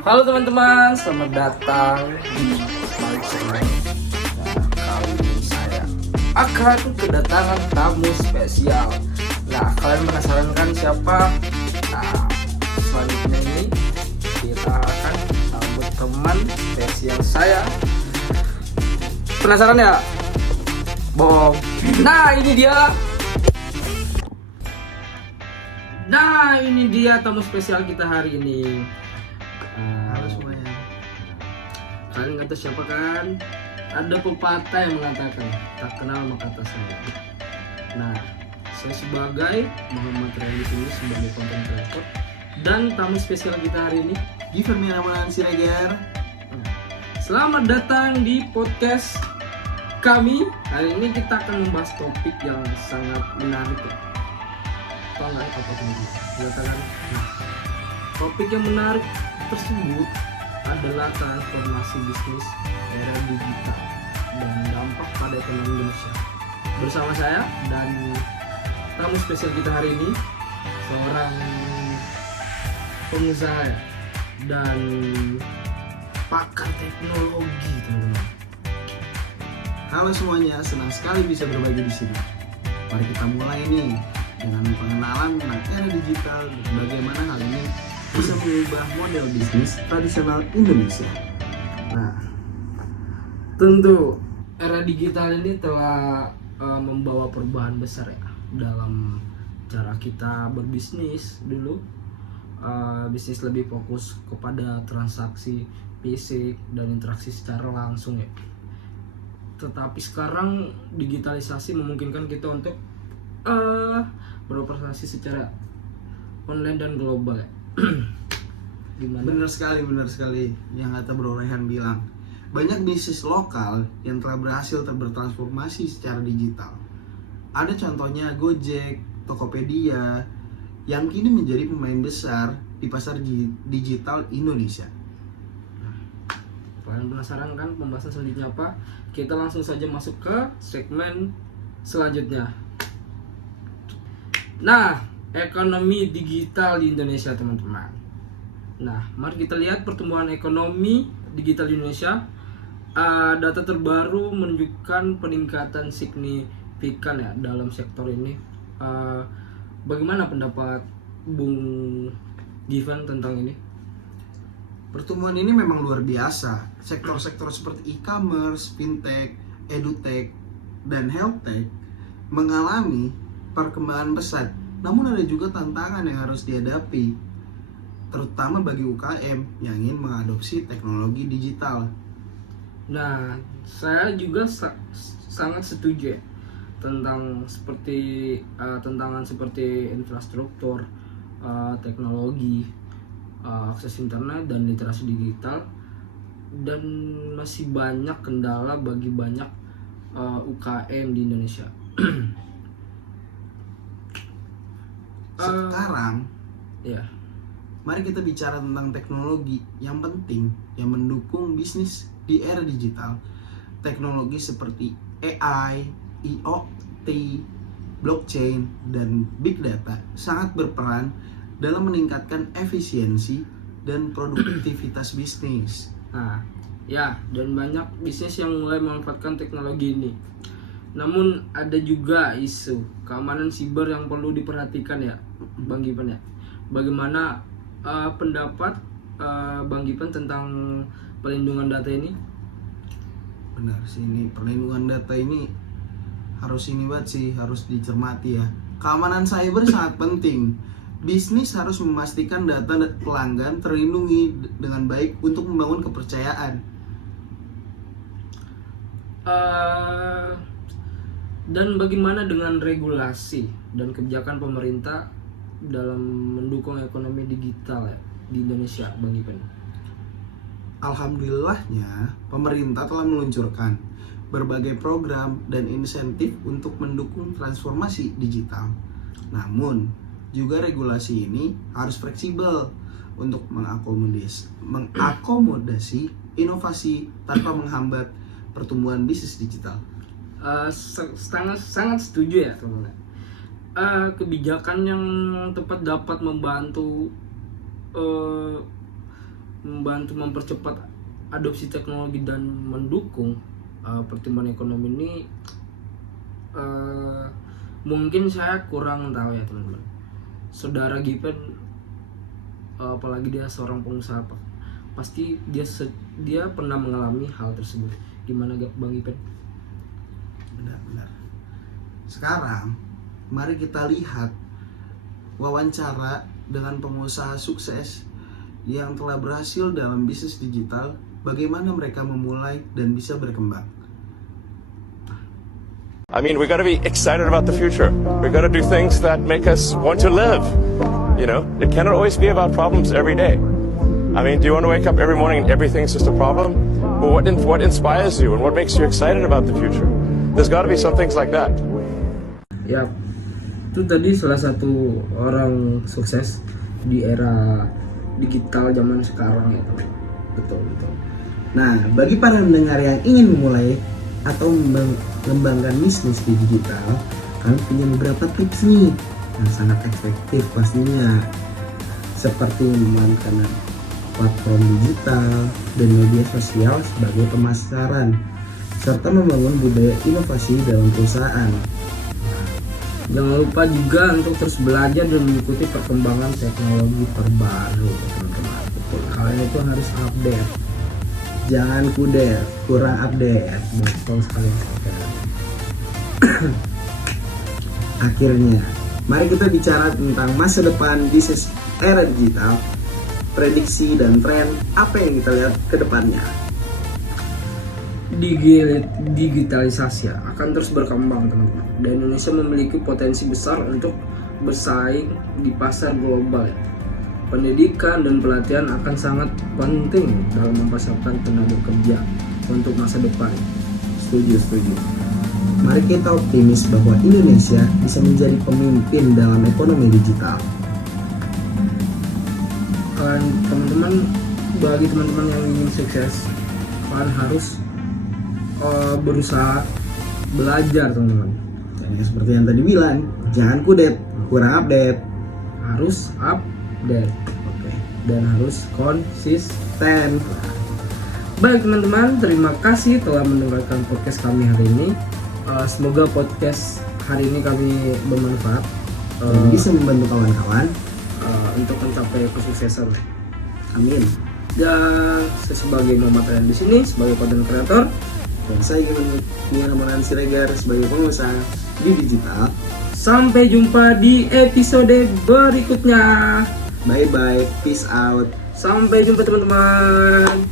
Halo teman-teman, selamat datang di Balik Semen. Nah, kali ini saya akan kedatangan tamu spesial. Nah, kalian penasaran kan siapa? Nah, selanjutnya ini kita akan sambut teman spesial saya. Penasaran ya? Bohong. Nah, ini dia. Nah, ini dia tamu spesial kita hari ini. Halo semuanya. Kalian nggak tahu siapa kan? Ada pepatah yang mengatakan tak kenal maka tak sayang. Nah, saya sebagai Muhammad Randy ini sebagai content creator dan tamu spesial kita hari ini, Given Miraman Siregar. selamat datang di podcast kami. Hari ini kita akan membahas topik yang sangat menarik ya. Tahu nggak apa teman-teman? Katakan. Nah, topik yang menarik tersebut adalah transformasi bisnis era digital dan dampak pada ekonomi Indonesia. Bersama saya dan tamu spesial kita hari ini, seorang pengusaha ya, dan pakar teknologi, teman-teman. Halo semuanya, senang sekali bisa berbagi di sini. Mari kita mulai nih dengan pengenalan tentang era digital dan bagaimana hal ini bisa mengubah model bisnis tradisional Indonesia. Nah, tentu era digital ini telah membawa perubahan besar ya dalam cara kita berbisnis. Dulu bisnis lebih fokus kepada transaksi fisik dan interaksi secara langsung ya. Tetapi sekarang digitalisasi memungkinkan kita untuk beroperasi secara online dan global ya. Gimana? Benar sekali yang kata Bro Rehan bilang. Banyak bisnis lokal yang telah berhasil bertransformasi secara digital. Ada contohnya Gojek, Tokopedia yang kini menjadi pemain besar di pasar digital Indonesia. Kalian penasaran kan pembahasan selanjutnya apa? Kita langsung saja masuk ke segmen selanjutnya. Nah, ekonomi digital di Indonesia, teman-teman. Nah, mari kita lihat pertumbuhan ekonomi digital di Indonesia. Data terbaru menunjukkan peningkatan signifikan ya dalam sektor ini. Bagaimana pendapat Bung Given tentang ini? Pertumbuhan ini memang luar biasa. Sektor-sektor seperti e-commerce, fintech, edutech, dan healthtech mengalami perkembangan pesat. Namun ada juga tantangan yang harus dihadapi, terutama bagi UKM yang ingin mengadopsi teknologi digital. Nah, saya juga sangat setuju ya, tentang tantangan seperti infrastruktur, teknologi, akses internet dan literasi digital, dan masih banyak kendala bagi banyak UKM di Indonesia. Sekarang, Ya, mari kita bicara tentang teknologi yang penting yang mendukung bisnis di era digital. Teknologi seperti AI, IoT, blockchain, dan big data sangat berperan dalam meningkatkan efisiensi dan produktivitas bisnis. nah, ya, dan banyak bisnis yang mulai memanfaatkan teknologi ini. Namun ada juga isu keamanan siber yang perlu diperhatikan ya, Bang Given ya. Bagaimana pendapat Bang Given tentang perlindungan data ini? Benar sih, ini perlindungan data ini harus harus dicermati ya. Keamanan cyber sangat penting. Bisnis harus memastikan data pelanggan terlindungi dengan baik untuk membangun kepercayaan. Dan bagaimana dengan regulasi dan kebijakan pemerintah dalam mendukung ekonomi digital ya, di Indonesia, Bang Given? Alhamdulillahnya, pemerintah telah meluncurkan berbagai program dan insentif untuk mendukung transformasi digital. Namun, juga regulasi ini harus fleksibel untuk mengakomodasi inovasi tanpa menghambat pertumbuhan bisnis digital. Sangat setuju ya, teman-teman. Kebijakan yang tepat dapat membantu membantu mempercepat adopsi teknologi dan mendukung pertumbuhan ekonomi ini, mungkin saya kurang tahu ya teman-teman. Saudara Gipen, apalagi dia seorang pengusaha, pasti dia pernah mengalami hal tersebut. Gimana Bang Gipen? Benar-benar. Sekarang mari kita lihat wawancara dengan pengusaha sukses yang telah berhasil dalam bisnis digital, bagaimana mereka memulai dan bisa berkembang. I mean, we got to be excited about the future. We got to do things that make us want to live. You know, it cannot always be about problems every day. I mean, do you want to wake up every morning and everything's just a problem? Well, what inspires you and what makes you excited about the future? There's got to be some things like that. Ya, itu tadi salah satu orang sukses di era digital zaman sekarang ya teman. Betul. Nah, bagi para pendengar yang ingin memulai atau mengembangkan bisnis di digital, kami punya beberapa tips nih yang sangat efektif pastinya, seperti memanfaatkan platform digital dan media sosial sebagai pemasaran, serta membangun budaya inovasi dalam perusahaan. Jangan lupa juga untuk terus belajar dan mengikuti perkembangan teknologi terbaru teman-teman. Betul, kalian itu harus update. Jangan kudet, kurang update. Betul sekali. Akhirnya, mari kita bicara tentang masa depan bisnis era digital, prediksi dan tren apa yang kita lihat ke depannya. Digitalisasi akan terus berkembang teman-teman, dan Indonesia memiliki potensi besar untuk bersaing di pasar global ya. Pendidikan dan pelatihan akan sangat penting dalam mempersiapkan tenaga kerja untuk masa depan. Setuju. Mari kita optimis bahwa Indonesia bisa menjadi pemimpin dalam ekonomi digital. Bagi teman-teman yang ingin sukses, kalian harus berusaha belajar teman-teman. Dan seperti yang tadi bilang, jangan kudet, kurang update. Harus update, dan harus konsisten. Baik teman-teman, terima kasih telah mendengarkan podcast kami hari ini. Semoga podcast hari ini kami bermanfaat, bisa membantu kawan-kawan untuk mencapai kesuksesan. Amin. Dan saya sebagai Muhammad Ryan di sini sebagai content creator, Dan saya Ramadan Siregar sebagai pengusaha di digital. sampai jumpa di episode berikutnya. Bye bye, peace out. Sampai jumpa teman-teman.